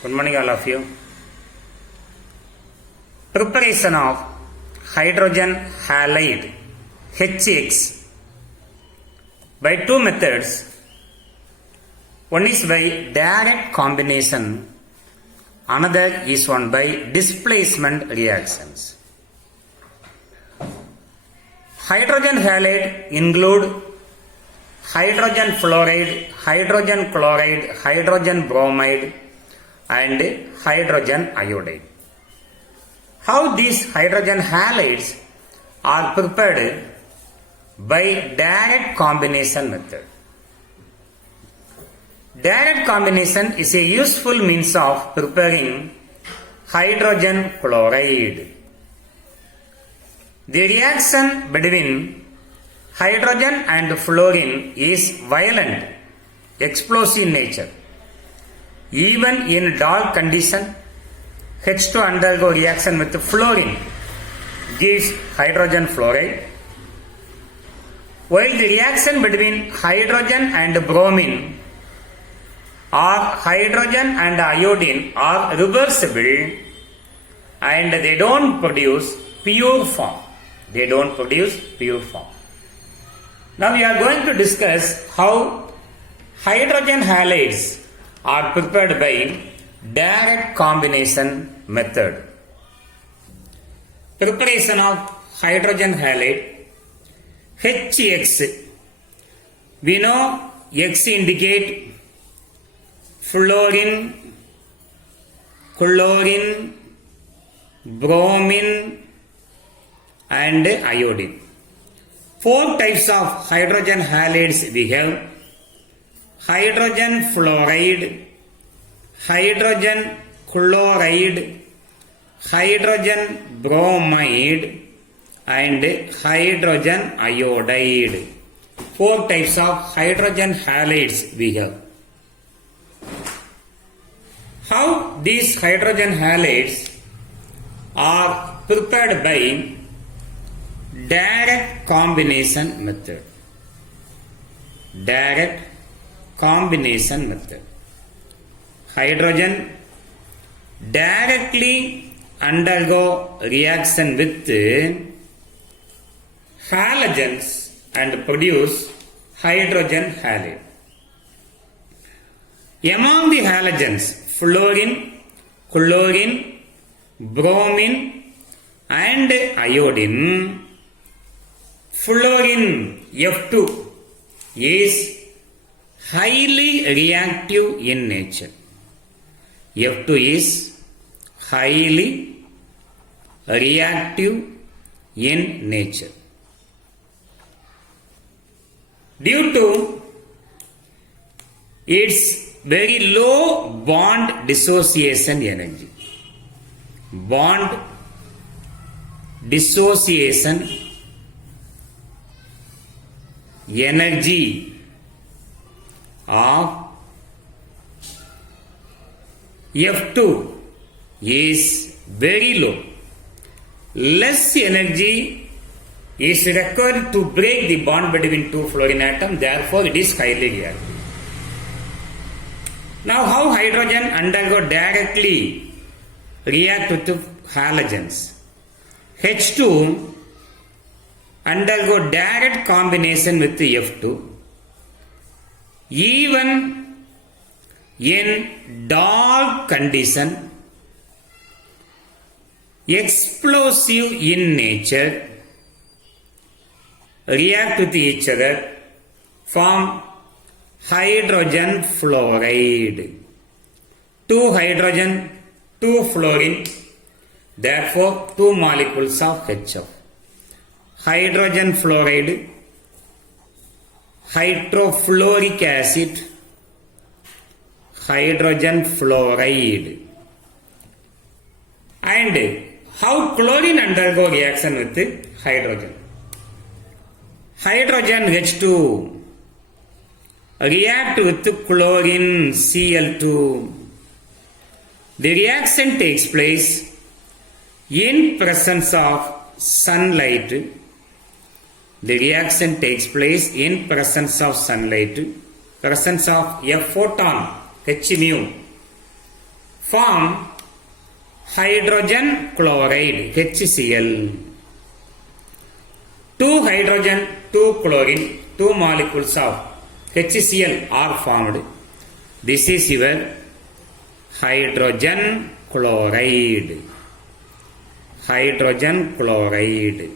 Good morning, all of you. Preparation of hydrogen halide HX by two methods. One is by direct combination, another is one by displacement reactions. Hydrogen halide include hydrogen fluoride, hydrogen chloride, hydrogen bromide and hydrogen iodide. How these hydrogen halides are prepared? By direct combination method. Direct combination is a useful means of preparing hydrogen chloride. The reaction between hydrogen and fluorine is violent, explosive nature. Even in dark condition, H2 undergo reaction with fluorine gives hydrogen fluoride, while the reaction between hydrogen and bromine or hydrogen and iodine are reversible and they don't produce pure form. Now we are going to discuss how hydrogen halides are prepared by direct combination method. Preparation of hydrogen halide HX. We know X indicate fluorine, chlorine, bromine and iodine. Four types of hydrogen halides we have: hydrogen fluoride, hydrogen chloride, hydrogen bromide and hydrogen iodide. Four types of hydrogen halides we have. How these hydrogen halides are prepared by direct combination method. Direct combination method. Hydrogen directly undergo reaction with halogens and produce hydrogen halide. Among the halogens, fluorine, chlorine, bromine and iodine, fluorine F2 is highly reactive in nature. F2 is highly reactive in nature. Due to its very low bond dissociation energy. Bond dissociation energy of F2 is very low. Less energy is required to break the bond between two fluorine atoms, therefore it is highly reactive. Now how hydrogen undergo directly react with halogens? H2 undergo direct combination with F2 even in dark condition, explosive in nature, react with each other, form hydrogen fluoride. 2 hydrogen, 2 fluorine, therefore 2 molecules of HF. Hydrogen fluoride, hydrofluoric acid, hydrogen fluoride. And how chlorine undergo reaction with hydrogen? Hydrogen H2 react with chlorine Cl2. The reaction takes place in presence of sunlight. The reaction takes place in presence of sunlight, presence of a photon H mu, form hydrogen chloride HCl. 2 hydrogen, 2 chlorine, 2 molecules of HCl are formed. This is your hydrogen chloride. Hydrogen chloride.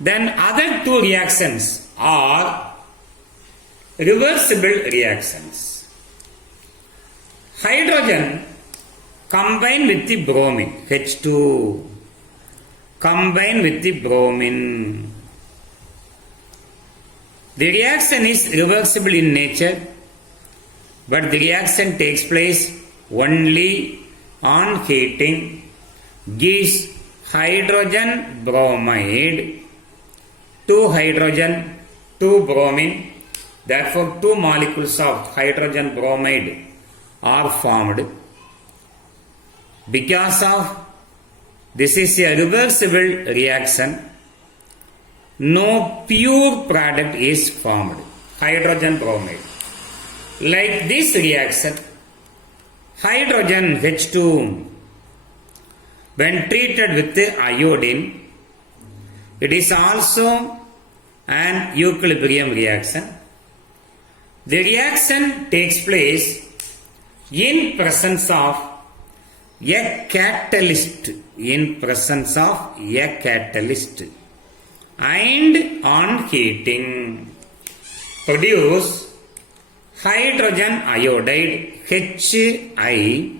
Then other two reactions are reversible reactions. Hydrogen combine with the bromine, H2. Combine with the bromine. The reaction is reversible in nature, but the reaction takes place only on heating, gives hydrogen bromide, 2 hydrogen, 2 bromine. Therefore, 2 molecules of hydrogen bromide are formed. Because of this is a reversible reaction, no pure product is formed. Hydrogen bromide. Like this reaction, hydrogen H2, when treated with iodine, it is also an equilibrium reaction. The reaction takes place in presence of a catalyst, and on heating produce hydrogen iodide Hi.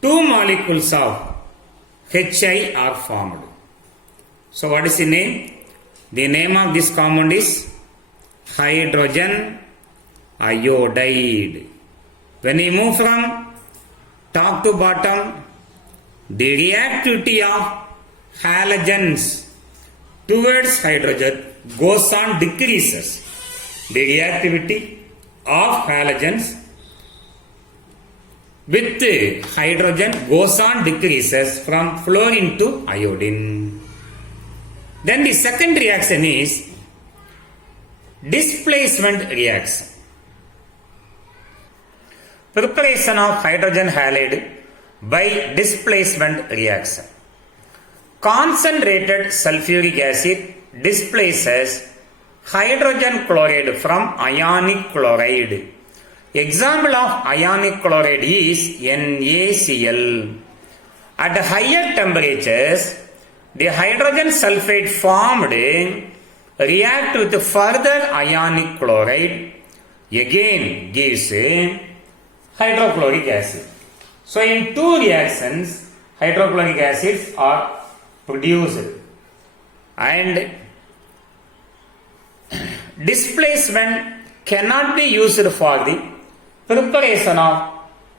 2 molecules of Hi are formed. So what is the name? The name of this compound is hydrogen iodide. When we move from top to bottom, the reactivity of halogens towards hydrogen goes on decreases. The reactivity of halogens with hydrogen goes on decreases from fluorine to iodine. Then the second reaction is displacement reaction. Preparation of hydrogen halide by displacement reaction. Concentrated sulfuric acid displaces hydrogen chloride from ionic chloride. Example of ionic chloride is NaCl. At higher temperatures, the hydrogen sulfide formed react with further ionic chloride, again gives hydrochloric acid. So in 2 reactions, hydrochloric acids are produced, and displacement cannot be used for the preparation of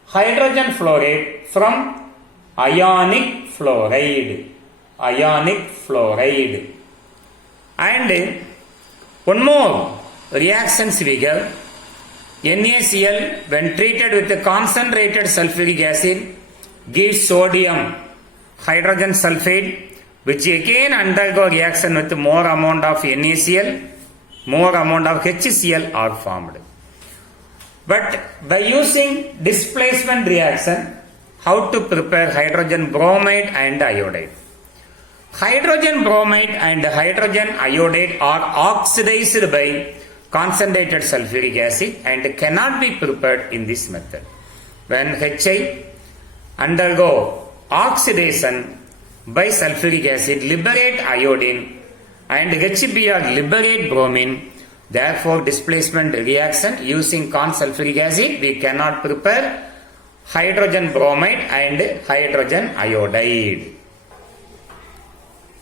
hydrogen fluoride from ionic fluoride. And one more reactions we get. NaCl when treated with the concentrated sulfuric acid gives sodium hydrogen sulfide, which again undergo reaction with more amount of NaCl, more amount of HCl are formed. But by using displacement reaction, how to prepare hydrogen bromide and iodide? Hydrogen bromide and hydrogen iodide are oxidized by concentrated sulfuric acid and cannot be prepared in this method. When Hi undergo oxidation by sulfuric acid, liberate iodine, and HBr liberate bromine. Therefore, displacement reaction using sulfuric acid, we cannot prepare hydrogen bromide and hydrogen iodide.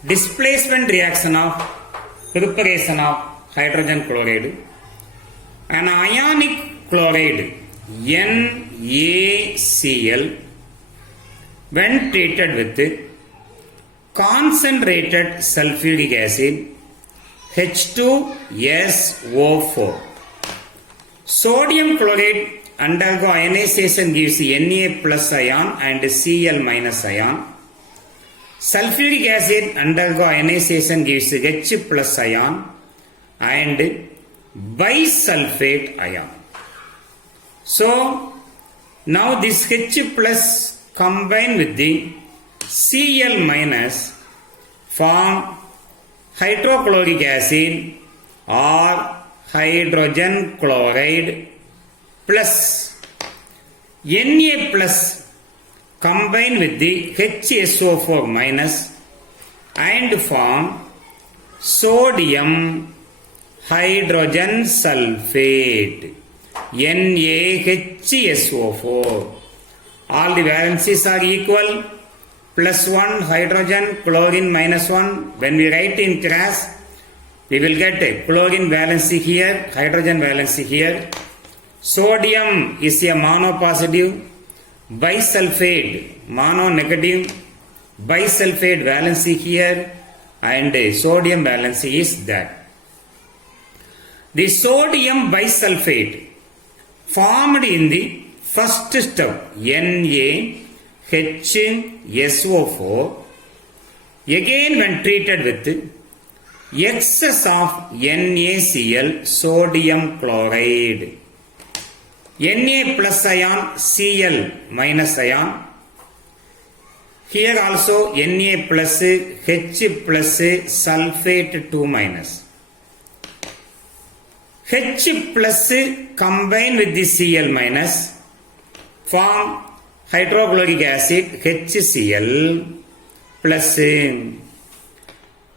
Displacement reaction of preparation of hydrogen chloride. An ionic chloride NaCl when treated with concentrated sulfuric acid H2SO4. Sodium chloride undergo ionization gives Na plus ion and Cl minus ion. Sulfuric acid undergo ionization gives H plus ion and bisulfate ion. So Now this H plus combine with the Cl minus form hydrochloric acid or hydrogen chloride plus Na plus combine with the HSO4 minus and form sodium hydrogen sulfate NaHSO4. All the valencies are equal. Plus 1 hydrogen, chlorine minus 1. When we write in class, we will get a chlorine valency here, hydrogen valency here. Sodium is a monopositive. Bisulfate, mono negative. Bisulfate valency here and sodium valency is that. The sodium bisulfate formed in the first step NaHSO4 again when treated with excess of NaCl sodium chloride, Na plus ion Cl minus ion, here also Na plus H plus sulfate 2 minus. H plus combine with the Cl minus form hydrochloric acid HCl plus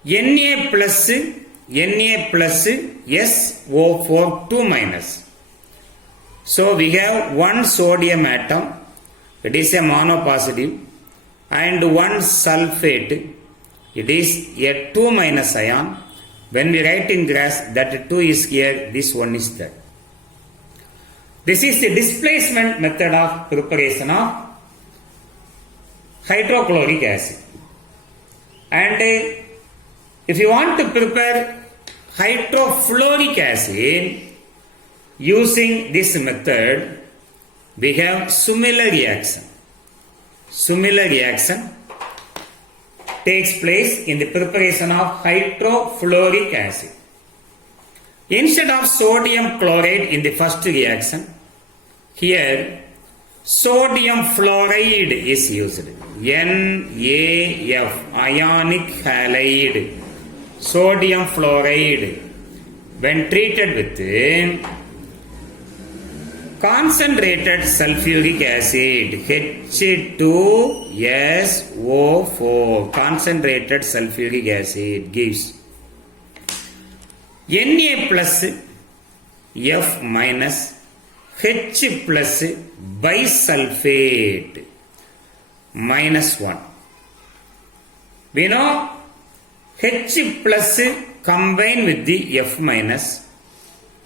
Na plus SO4 2 minus. So we have one sodium atom, it is a monopositive, and one sulfate, it is a 2 minus ion. When we write in grass, that 2 is here, this one is there. This is the displacement method of preparation of hydrochloric acid. And if you want to prepare hydrofluoric acid using this method, we have similar reaction. Similar reaction takes place in the preparation of hydrofluoric acid. Instead of sodium chloride in the first reaction, here sodium fluoride is used. NaF, ionic halide. Sodium fluoride. When treated with concentrated sulfuric acid H2SO4, concentrated sulfuric acid gives Na plus F minus H plus bisulfate minus 1. We know H plus combine with the F minus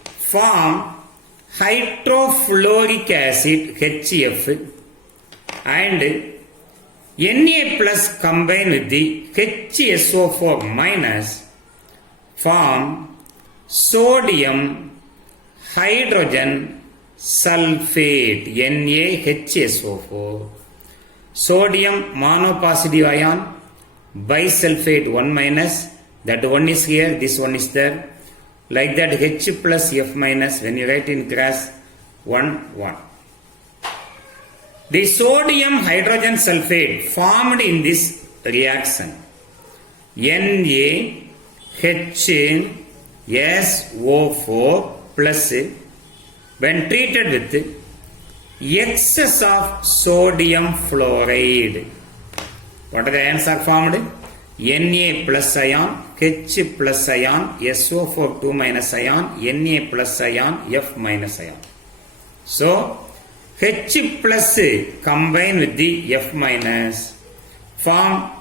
form hydrofluoric acid HF and Na plus combine with the HSO4 minus form sodium hydrogen sulfate NaHSO4. Sodium monopositive ion, bisulfate 1 minus, that one is here, this one is there. Like that H plus F minus, when you write in class, 1, 1. The sodium hydrogen sulfate formed in this reaction, NaHSO4 plus, when treated with excess of sodium fluoride. What are the ions are formed? Na plus ion, H plus ion, SO4 2 minus ion, Na plus ion, F minus ion. So, H plus combine with the F minus form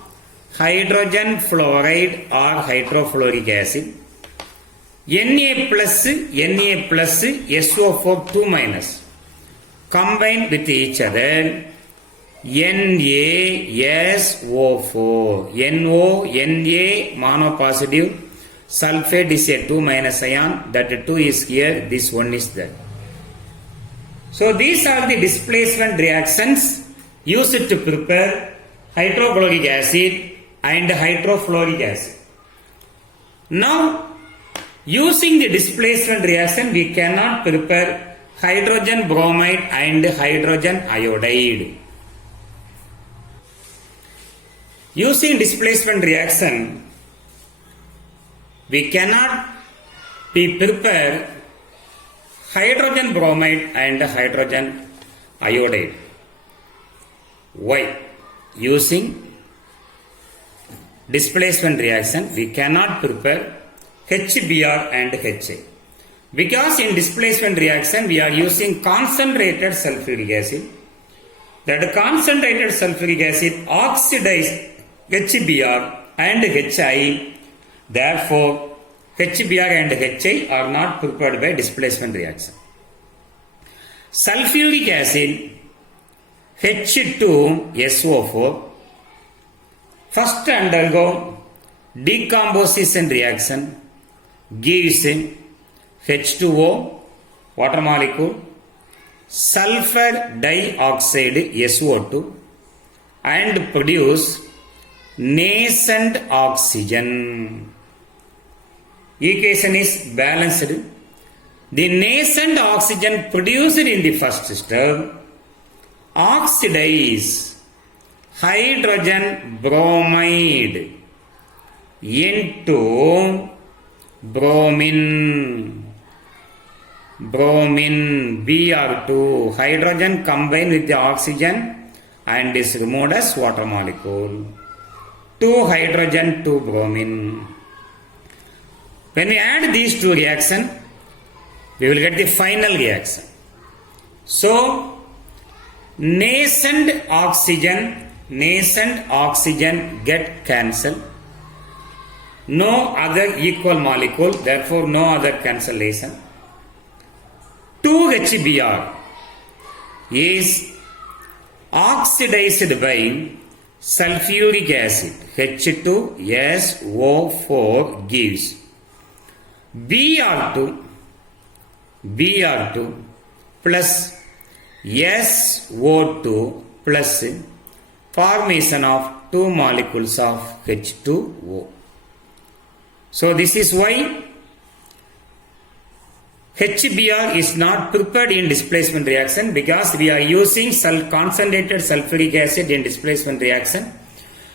hydrogen fluoride or hydrofluoric acid. Na plus SO4 2 minus combine with each other. NaSO4, NO, Na monopositive, sulfate is a 2 minus ion, that 2 is here, this one is there. So these are the displacement reactions used to prepare hydrochloric acid and hydrofluoric acid. Now, using the displacement reaction, we cannot prepare hydrogen bromide and hydrogen iodide. Using displacement reaction, we cannot be prepare hydrogen bromide and hydrogen iodide. Why? Using displacement reaction, we cannot prepare HBr and HA. Because in displacement reaction, we are using concentrated sulfuric acid. That concentrated sulfuric acid oxidizes HBr and HI. Therefore, HBr and HI are not prepared by displacement reaction. Sulfuric acid H2SO4 first undergo decomposition reaction, gives H2O water molecule, sulfur dioxide SO2 and produce nascent oxygen. Equation is balanced. The nascent oxygen produced in the first step oxidize hydrogen bromide into bromine Br2. Hydrogen combined with the oxygen and is removed as water molecule. 2 hydrogen, 2 bromine. When we add these two reactions, we will get the final reaction. So, nascent oxygen get cancelled. No other equal molecule, therefore no other cancellation. 2HBr is oxidized by sulfuric acid. H2SO4 gives Br2 plus SO2 plus formation of 2 molecules of H2O. So this is why HBr is not prepared in displacement reaction, because we are using concentrated sulfuric acid in displacement reaction.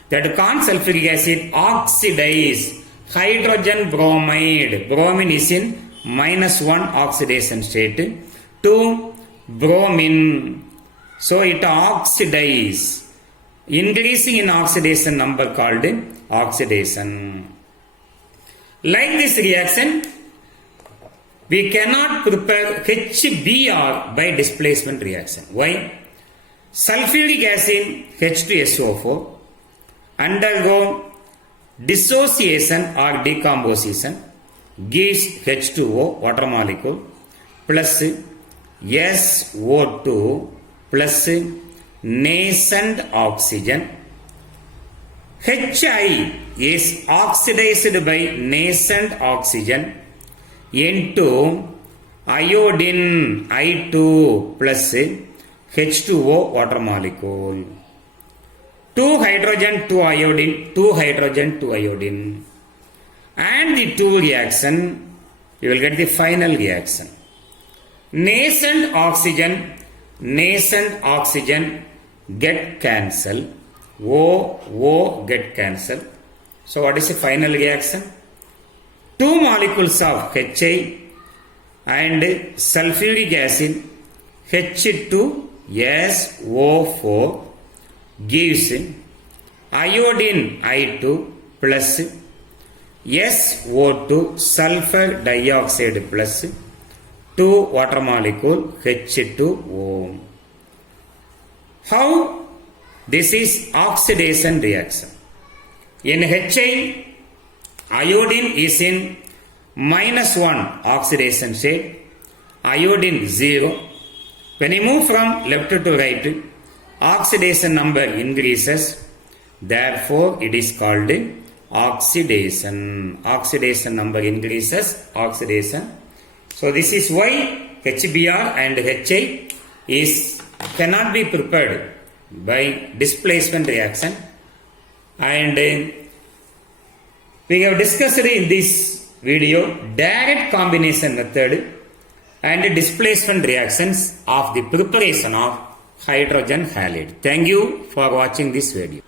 That sulfuric acid oxidize hydrogen bromide. Bromine is in -1 oxidation state to bromine. So it oxidizes, increasing in oxidation number called oxidation. Like this reaction, we cannot prepare HBr by displacement reaction. Why? Sulfuric acid H2SO4 undergo dissociation or decomposition, gives H2O water molecule plus SO2 plus nascent oxygen. HI is oxidized by nascent oxygen into iodine I2 plus H2O water molecule. 2 hydrogen, 2 iodine, 2 hydrogen, 2 iodine. And the 2 reaction, you will get the final reaction. Nascent oxygen get cancelled. O get cancelled. So what is the final reaction? 2 molecules of HI and sulfuric acid H2SO4 gives iodine I2 plus SO2 sulfur dioxide plus 2 water molecule H2O. How? This is oxidation reaction. In HI, iodine is in -1 oxidation state, iodine 0. When you move from left to right, oxidation number increases. Therefore, it is called oxidation. Oxidation number increases, oxidation. So, this is why HBr and HI cannot be prepared by displacement reaction. And we have discussed in this video direct combination method and displacement reactions of the preparation of hydrogen halide. Thank you for watching this video.